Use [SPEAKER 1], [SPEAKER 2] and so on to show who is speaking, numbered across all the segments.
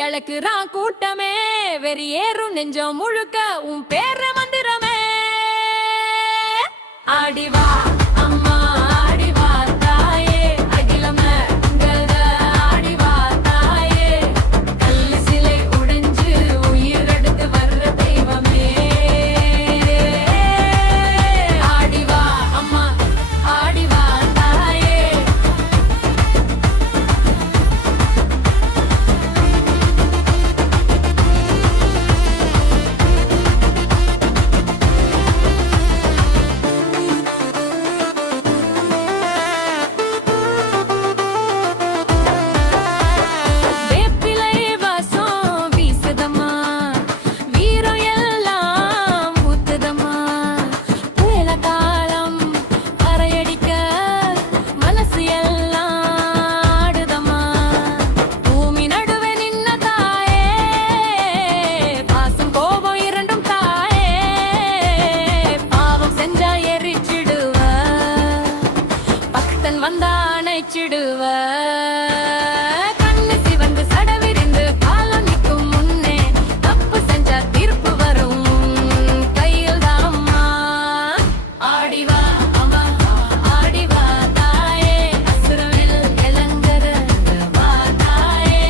[SPEAKER 1] அளக்குறான் கூட்டமே. வெறியேறும் நெஞ்சம் முழுக்க உன் பேர மந்திரமே. ஆடிவா அணைச்சிடுவ கண்ணு சிவந்து சடவிரிந்து காலம் நிற்கும் முன்னே தப்பு செஞ்சா தீர்ப்பு வரும். கையில் தாம்மா ஆடிவா அம்மா. ஆடிவா தாயே. அசுரவில் இளங்கர. தாயே.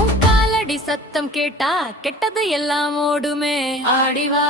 [SPEAKER 1] உன் காலடி சத்தம் கேட்டா கெட்டது எல்லாம் ஓடுமே. ஆடிவா